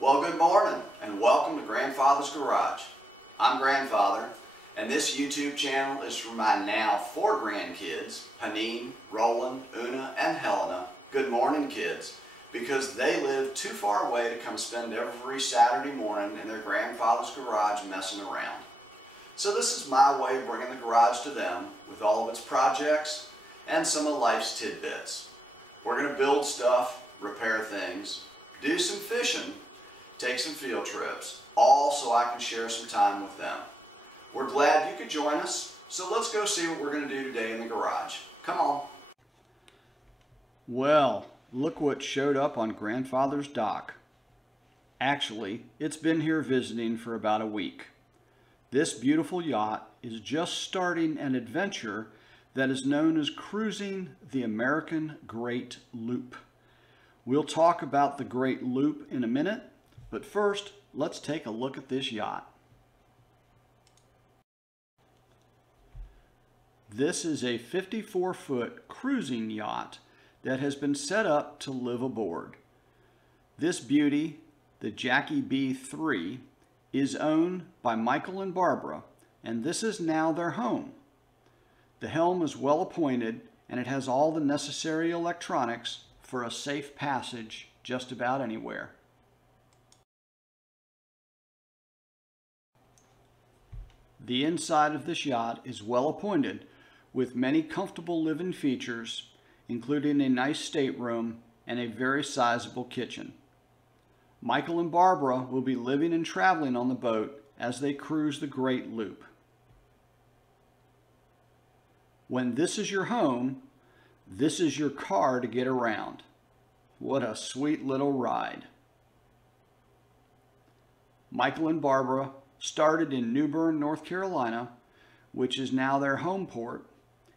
Well, good morning and welcome to Grandfather's Garage. I'm Grandfather, and this YouTube channel is for my now 4 grandkids, Haneen, Roland, Una, and Helena. Good morning, kids, because they live too far away to come spend every Saturday morning in their grandfather's garage messing around. So this is my way of bringing the garage to them with all of its projects and some of life's tidbits. We're going to build stuff, repair things, do some fishing, take some field trips, all so I can share some time with them. We're glad you could join us, so let's go see what we're going to do today in the garage. Come on. Well, look what showed up on Grandfather's dock. Actually, it's been here visiting for about a week. This beautiful yacht is just starting an adventure that is known as cruising the American Great Loop. We'll talk about the Great Loop in a minute, but first, let's take a look at this yacht. This is a 54-foot cruising yacht that has been set up to live aboard. This beauty, the Jacky B3, is owned by Michael and Barbara, and this is now their home. The helm is well appointed, and it has all the necessary electronics for a safe passage just about anywhere. The inside of this yacht is well appointed with many comfortable living features, including a nice stateroom and a very sizable kitchen. Michael and Barbara will be living and traveling on the boat as they cruise the Great Loop. When this is your home, this is your car to get around. What a sweet little ride. Michael and Barbara started in New Bern, North Carolina, which is now their home port,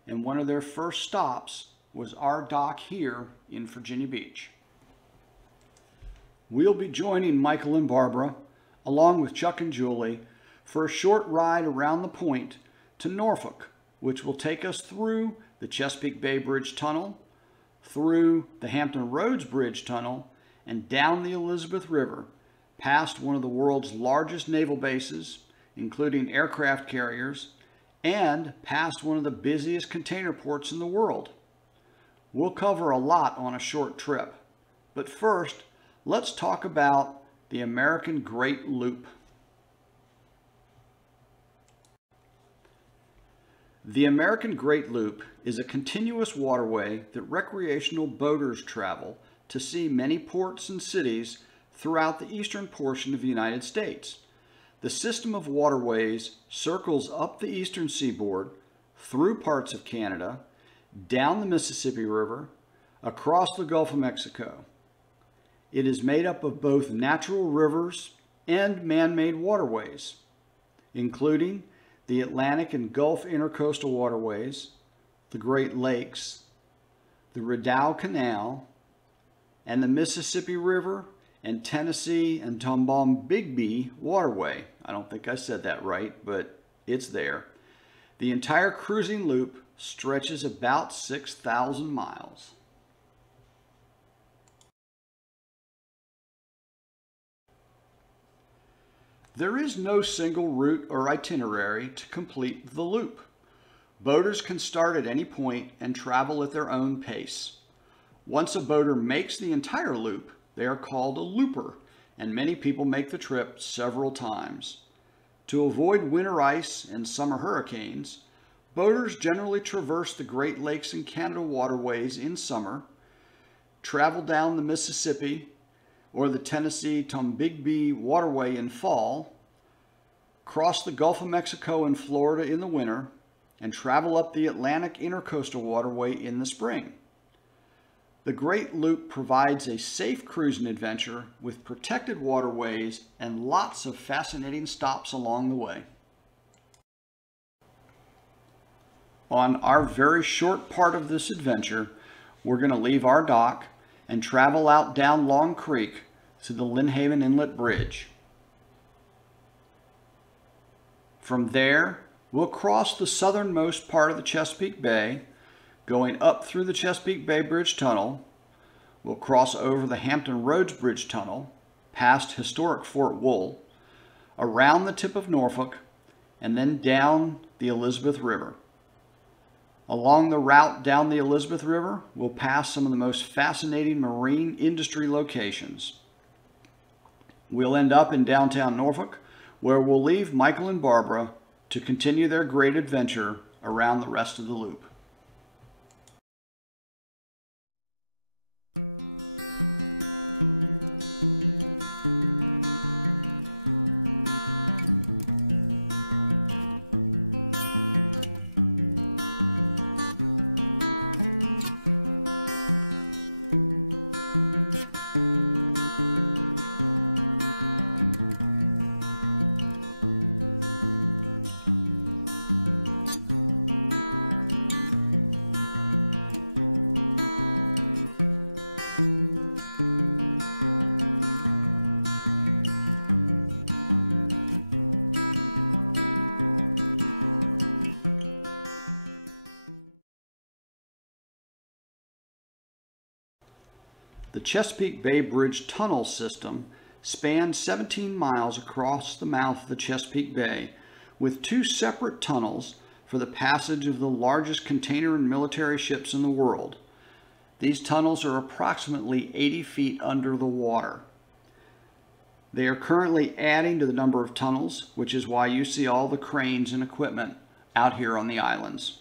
and one of their first stops was our dock here in Virginia Beach. We'll be joining Michael and Barbara, along with Chuck and Julie, for a short ride around the point to Norfolk, which will take us through the Chesapeake Bay Bridge Tunnel, through the Hampton Roads Bridge Tunnel, and down the Elizabeth River, past one of the world's largest naval bases, including aircraft carriers, and past one of the busiest container ports in the world. We'll cover a lot on a short trip, but first, let's talk about the American Great Loop. The American Great Loop is a continuous waterway that recreational boaters travel to see many ports and cities throughout the eastern portion of the United States. The system of waterways circles up the eastern seaboard, through parts of Canada, down the Mississippi River, across the Gulf of Mexico. It is made up of both natural rivers and man-made waterways, including the Atlantic and Gulf Intercoastal Waterways, the Great Lakes, the Rideau Canal, and the Mississippi River and Tennessee and Tombigbee Waterway. I don't think I said that right, but it's there. The entire cruising loop stretches about 6,000 miles. There is no single route or itinerary to complete the loop. Boaters can start at any point and travel at their own pace. Once a boater makes the entire loop, they are called a looper, and many people make the trip several times. To avoid winter ice and summer hurricanes, boaters generally traverse the Great Lakes and Canada waterways in summer, travel down the Mississippi or the Tennessee Tombigbee Waterway in fall, cross the Gulf of Mexico and Florida in the winter, and travel up the Atlantic Intercoastal Waterway in the spring. The Great Loop provides a safe cruising adventure with protected waterways and lots of fascinating stops along the way. On our very short part of this adventure, we're going to leave our dock and travel out down Long Creek to the Lynnhaven Inlet Bridge. From there, we'll cross the southernmost part of the Chesapeake Bay, going up through the Chesapeake Bay Bridge Tunnel. We'll cross over the Hampton Roads Bridge Tunnel, past historic Fort Wool, around the tip of Norfolk, and then down the Elizabeth River. Along the route down the Elizabeth River, we'll pass some of the most fascinating marine industry locations. We'll end up in downtown Norfolk, where we'll leave Michael and Barbara to continue their great adventure around the rest of the loop. The Chesapeake Bay Bridge tunnel system spans 17 miles across the mouth of the Chesapeake Bay, with two separate tunnels for the passage of the largest container and military ships in the world. These tunnels are approximately 80 feet under the water. They are currently adding to the number of tunnels, which is why you see all the cranes and equipment out here on the islands.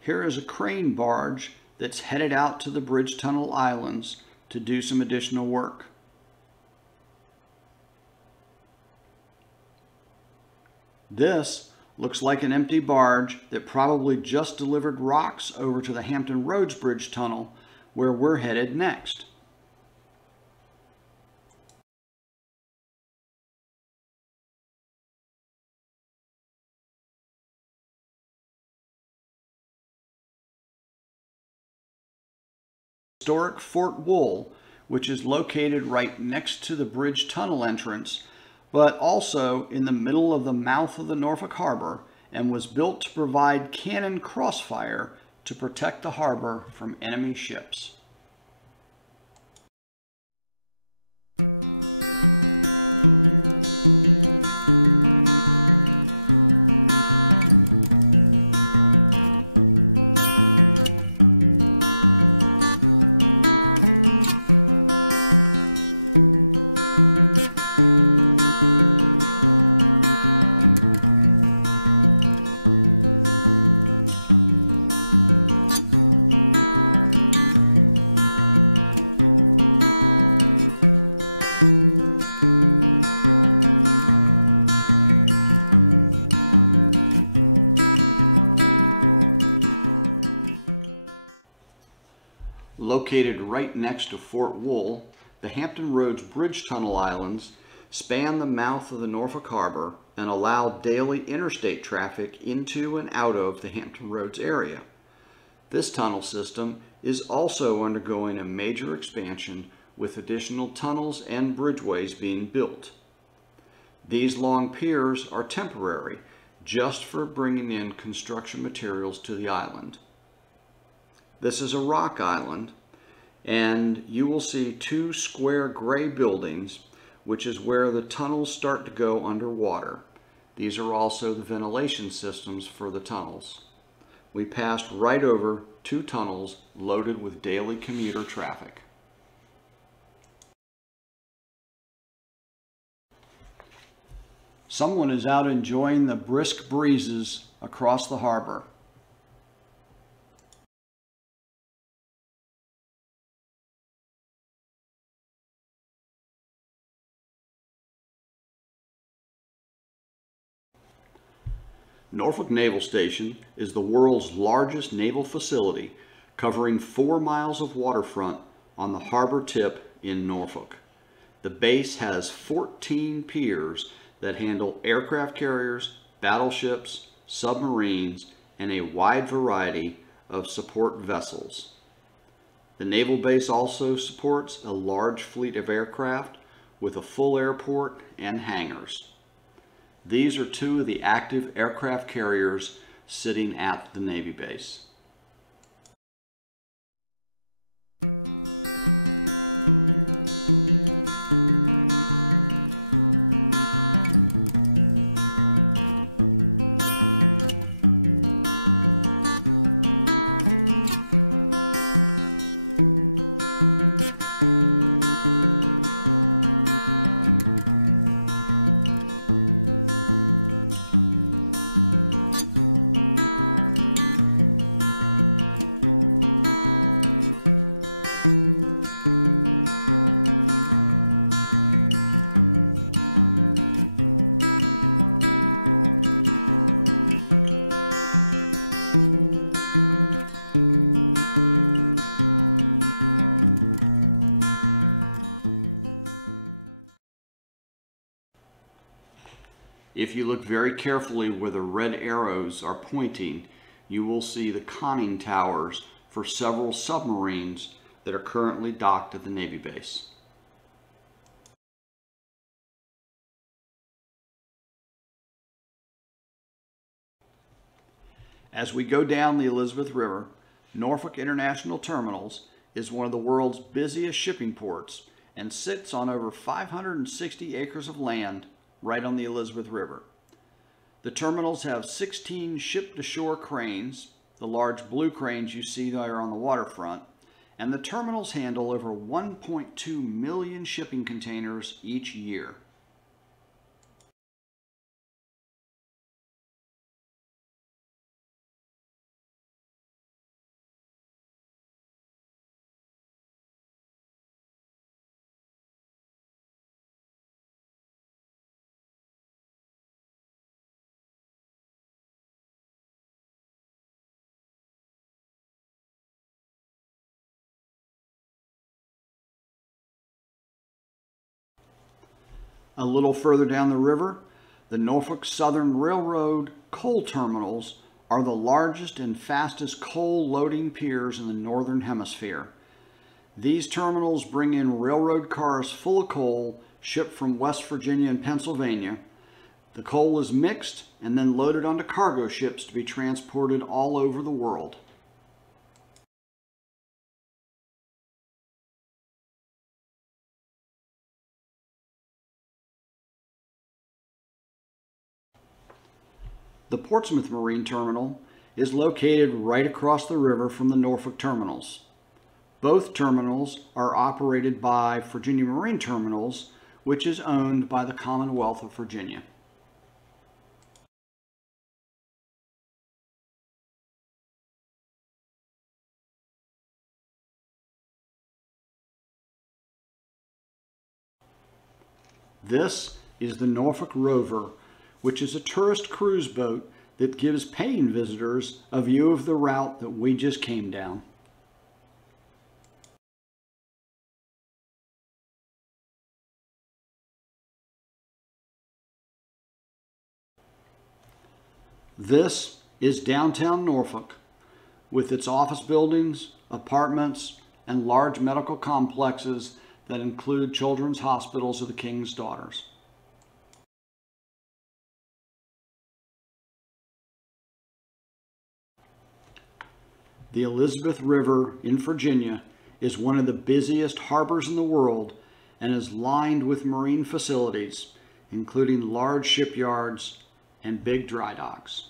Here is a crane barge that's headed out to the Bridge Tunnel Islands to do some additional work. This looks like an empty barge that probably just delivered rocks over to the Hampton Roads Bridge Tunnel, where we're headed next. Historic Fort Wool, which is located right next to the bridge tunnel entrance, but also in the middle of the mouth of the Norfolk Harbor, and was built to provide cannon crossfire to protect the harbor from enemy ships. Located right next to Fort Wool, the Hampton Roads Bridge Tunnel Islands span the mouth of the Norfolk Harbor and allow daily interstate traffic into and out of the Hampton Roads area. This tunnel system is also undergoing a major expansion, with additional tunnels and bridgeways being built. These long piers are temporary, just for bringing in construction materials to the island. This is a rock island, and you will see two square gray buildings, which is where the tunnels start to go underwater. These are also the ventilation systems for the tunnels. We passed right over two tunnels loaded with daily commuter traffic. Someone is out enjoying the brisk breezes across the harbor. Norfolk Naval Station is the world's largest naval facility, covering 4 miles of waterfront on the harbor tip in Norfolk. The base has 14 piers that handle aircraft carriers, battleships, submarines, and a wide variety of support vessels. The naval base also supports a large fleet of aircraft with a full airport and hangars. These are two of the active aircraft carriers sitting at the Navy base. If you look very carefully where the red arrows are pointing, you will see the conning towers for several submarines that are currently docked at the Navy base. As we go down the Elizabeth River, Norfolk International Terminals is one of the world's busiest shipping ports and sits on over 560 acres of land right on the Elizabeth River. The terminals have 16 ship-to-shore cranes, the large blue cranes you see there on the waterfront, and the terminals handle over 1.2 million shipping containers each year. A little further down the river, the Norfolk Southern Railroad coal terminals are the largest and fastest coal loading piers in the Northern Hemisphere. These terminals bring in railroad cars full of coal shipped from West Virginia and Pennsylvania. The coal is mixed and then loaded onto cargo ships to be transported all over the world. The Portsmouth Marine Terminal is located right across the river from the Norfolk terminals. Both terminals are operated by Virginia Marine Terminals, which is owned by the Commonwealth of Virginia. This is the Norfolk Rover, which is a tourist cruise boat that gives paying visitors a view of the route that we just came down. This is downtown Norfolk, with its office buildings, apartments, and large medical complexes that include children's hospitals of the King's Daughters. The Elizabeth River in Virginia is one of the busiest harbors in the world and is lined with marine facilities, including large shipyards and big dry docks.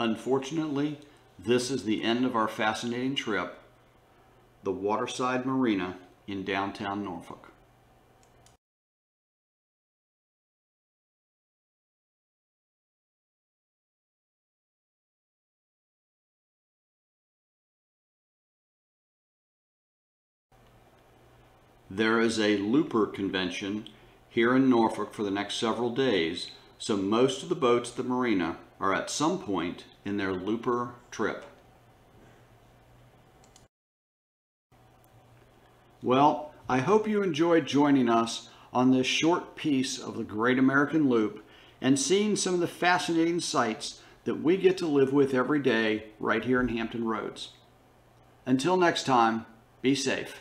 Unfortunately, this is the end of our fascinating trip, the Waterside Marina in downtown Norfolk. There is a looper convention here in Norfolk for the next several days, so most of the boats at the marina are at some point in their looper trip. Well, I hope you enjoyed joining us on this short piece of the Great American Loop and seeing some of the fascinating sights that we get to live with every day right here in Hampton Roads. Until next time, be safe.